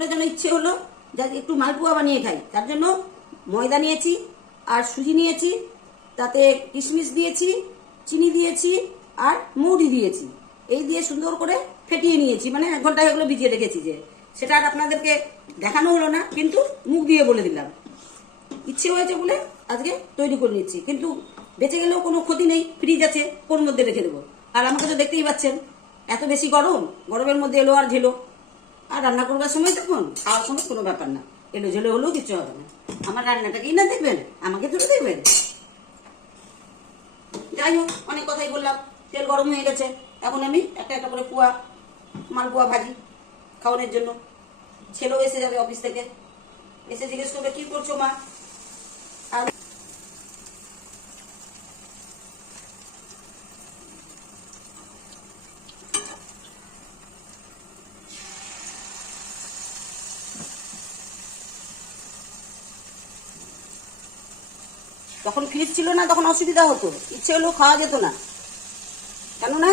করে যেন ইচ্ছে হলো যে একটু মালপোয়া বানিয়ে খাই। তার জন্য ময়দা নিয়েছি আর সুজি নিয়েছি, তাতে কিশমিশ দিয়েছি, চিনি দিয়েছি আর মৌরি দিয়েছি। এই দিয়ে সুন্দর করে ফেটিয়ে নিয়েছি, মানে 1 ঘন্টা এগুলো ভিজিয়ে রেখেছি। যে সেটা আর আপনাদেরকে দেখানো হলো না, কিন্তু মুখ দিয়ে বলে দিলাম। ইচ্ছে হয়েছে বলে আজকে তৈরি করে নিচ্ছি, কিন্তু বেঁচে গেলেও কোনো ক্ষতি নেই, ফ্রিজ আছে, কোন মধ্যে রেখে দেবো। আর আমাকে তো দেখতেই পাচ্ছেন এত বেশি গরম, গরমের মধ্যে এলো আর ঝেলো। আর রান্না করবার সময় তখন খাওয়ার সময় কোনো ব্যাপার না, এলো ঝেলো হলেও কিছু হবে না। আমার রান্নাটাকেই না দেখবেন, আমাকে ধরে দেখবেন। যাই হোক, অনেক কথাই বললাম, তেল গরম হয়ে গেছে। এখন আমি একটা একটা করে মালপোয়া ভাজি খাওয়ানোর জন্য। ছেলেও এসে যাবে অফিস থেকে, এসে জিজ্ঞেস করবে কি করছো মা। আর যখন ফ্রিজ ছিল না তখন অসুবিধা হতো, ইচ্ছে হলেও খাওয়া যেত না, কেননা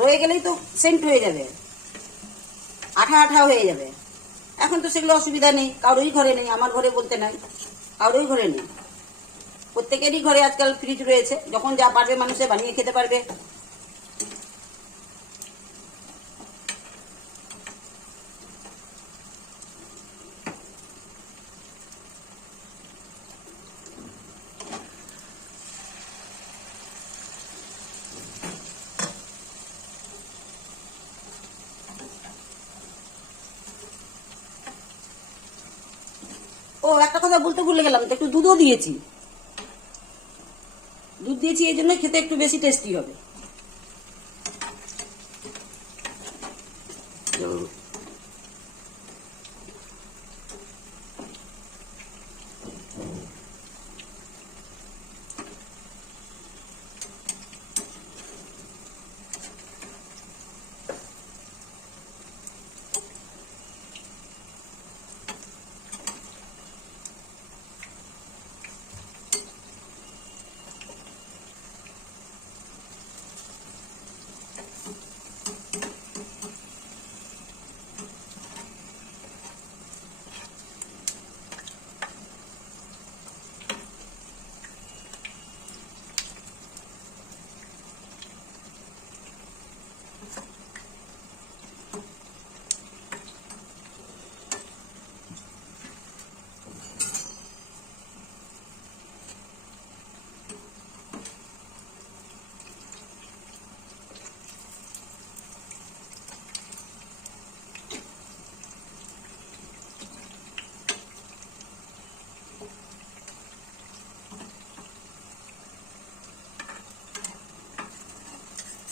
রয়ে গেলেই তো সেন্ট হয়ে যাবে, আঠা আঠা হয়ে যাবে। এখন তো সেগুলো অসুবিধা নেই, কারোই ঘরে নেই, আমার ঘরে বলতে নাই, কারোই ঘরে নেই। প্রত্যেকেরই ঘরে আজকাল ফ্রিজ রয়েছে, যখন যা পারবে মানুষে বানিয়ে খেতে পারবে। ও, একটা কথা বলতে ভুলে গেলাম, তো একটু দুধও দিয়েছি। দুধ দিয়েছি এই জন্য খেতে একটু বেশি টেস্টি হবে।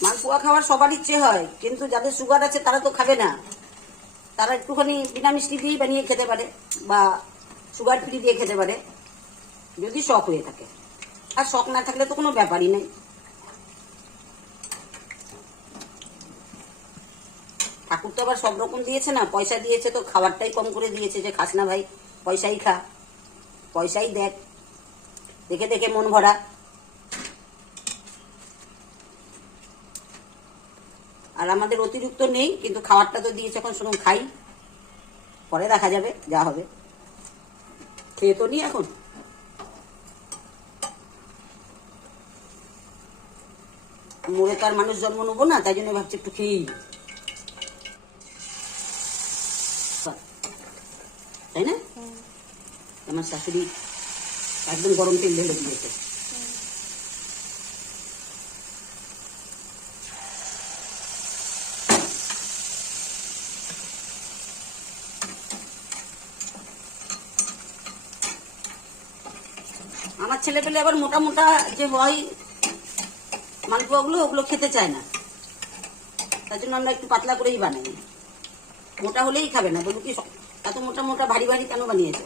মালপোয়া খাওয়ার সবার ইচ্ছে হয়, কিন্তু যাদের সুগার আছে তারা তো খাবে না। তারা একটুখানি বিনা মিষ্টি দিয়েই বানিয়ে খেতে পারে, বা সুগার ফ্রি দিয়ে খেতে পারে, যদি শখ হয়ে থাকে। আর শখ না থাকলে তো কোনো ব্যাপারই নেই। ঠাকুর তো আবার সব রকম দিয়েছে না, পয়সা দিয়েছে তো খাবারটাই কম করে দিয়েছে, যে খাস না ভাই, পয়সাই খা, পয়সাই দেখ, দেখে দেখে মন ভরা। আর আমাদের অতিরিক্ত নেই, কিন্তু খাবারটা তো দিয়েছে, এখন শুনুন খাই, পরে দেখা যাবে যা হবে। খেয়ে তো নি এখন। মরে তো আর মানুষ জন্ম নেবো না, তাই জন্য ভাবছি একটু খেয়েই, তাই না? আমার শাশুড়ি একদম গরম তেল ঢেলে দিয়েছে। আমার ছেলে পেলে আবার মোটা মোটা যে হয় মালপোয়াগুলো, ওগুলো খেতে চায় না, তার জন্য আমরা একটু পাতলা করেই বানাই। মোটা হলেই খাবে না, বলুন কি এত মোটা মোটা ভারী ভারী কেন বানিয়েছে।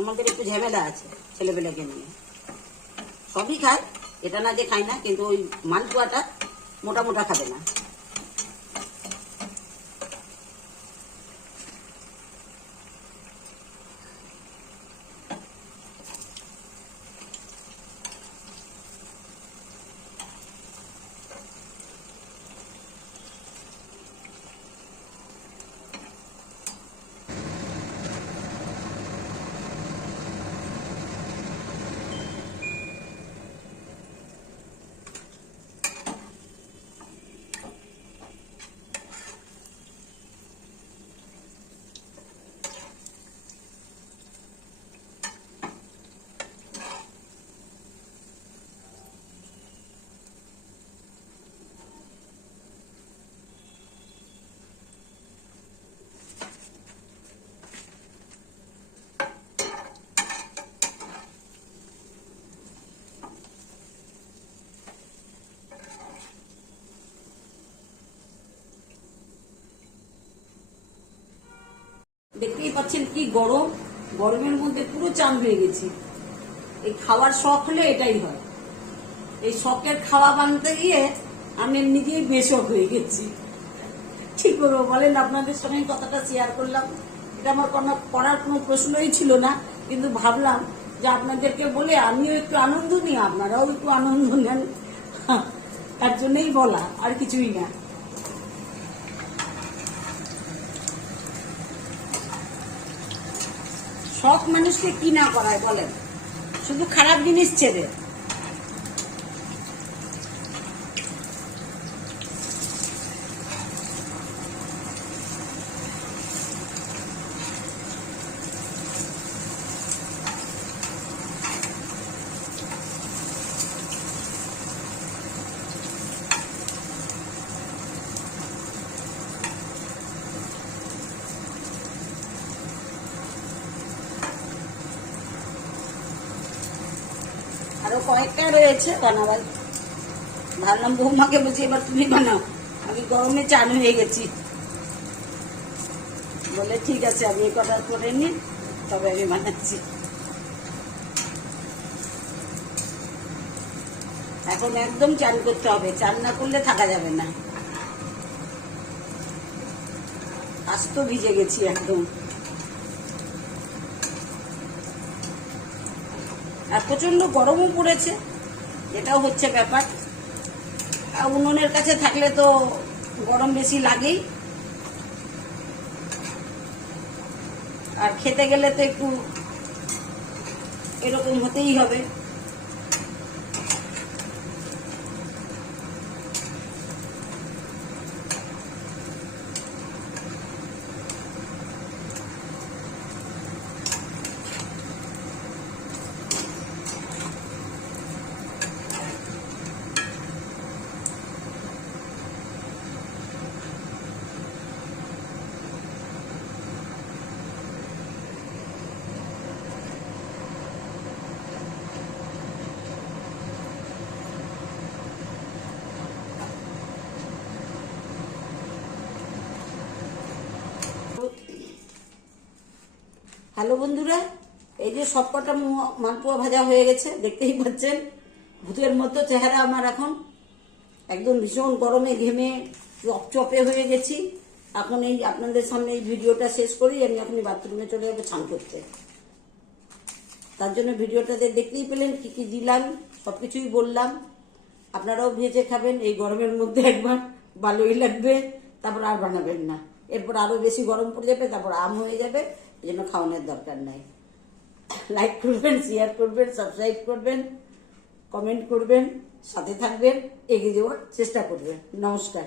আমাদের একটু ঝামেলা আছে ছেলেপেলেকে নিয়ে। সবই খায়, এটা না যে খায় না, কিন্তু ওই মালপোয়াটা মোটা মোটা খাবে না। পাচ্ছেন কি গরম, গরমের মধ্যে পুরো চান হয়ে গেছি। এই খাওয়ার শখ হলে এটাই হয়। এই শখের খাওয়া বানতে গিয়ে আমি নিজেই বেশক হয়ে গেছি। ঠিক করবো বলেন, আপনাদের সঙ্গে কথাটা শেয়ার করলাম। এটা আমার করার কোনো প্রশ্নই ছিল না, কিন্তু ভাবলাম যে আপনাদেরকে বলে আমিও একটু আনন্দ নিই, আপনারাও একটু আনন্দ নেন, তার জন্যই বলা, আর কিছুই না। শখ মানুষকে কি না করায় বলেন, শুধু খারাপ জিনিস ছেড়ে। আরো কয়েকটা রয়েছে বানাবার, ভাবলাম বৌমাকে বলছি এবার তুমি বানাও, আমি গরমে চান হয়ে গেছি। বলে ঠিক আছে, আমি এই কথা করে নি, তবে আমি বানাচ্ছি। এখন একদম চান করতে হবে, চান না করলে থাকা যাবে না। আজ তো ভিজে গেছি একদম। আর প্রচন্ড গরমও পড়েছে, এটাও হচ্ছে ব্যাপার। আর উনুনের কাছে থাকলে তো গরম বেশি লাগেই, আর খেতে গেলে তো একটু এরকম হতেই হবে। হ্যালো বন্ধুরা, এই যে সবকটা মালপোয়া ভাজা হয়ে গেছে, দেখতেই পাচ্ছেন। ভূতের মতো চেহারা আমার এখন, একদম ভীষণ গরমে ঘেমে চপচপে হয়ে গেছি। এখন এই আপনাদের সামনে এই ভিডিওটা শেষ করি, আমি এখনই বাথরুমে চলে যাবো স্নান করতে। তার জন্য ভিডিওটাতে দেখতেই পেলেন কি কি দিলাম, সবকিছুই বললাম। আপনারাও ভেজে খাবেন এই গরমের মধ্যে, একবার ভালোই লাগবে, তারপর আর বানাবেন না। এরপর আরো বেশি গরম পড়ে যাবে, তারপর আম হয়ে যাবে, এই জন্য খাওয়ানোর দরকার নাই। লাইক করবেন, শেয়ার করবেন, সাবস্ক্রাইব করবেন, কমেন্ট করবেন, সাথে থাকবেন, এগিয়ে যাওয়ার চেষ্টা করবেন। নমস্কার।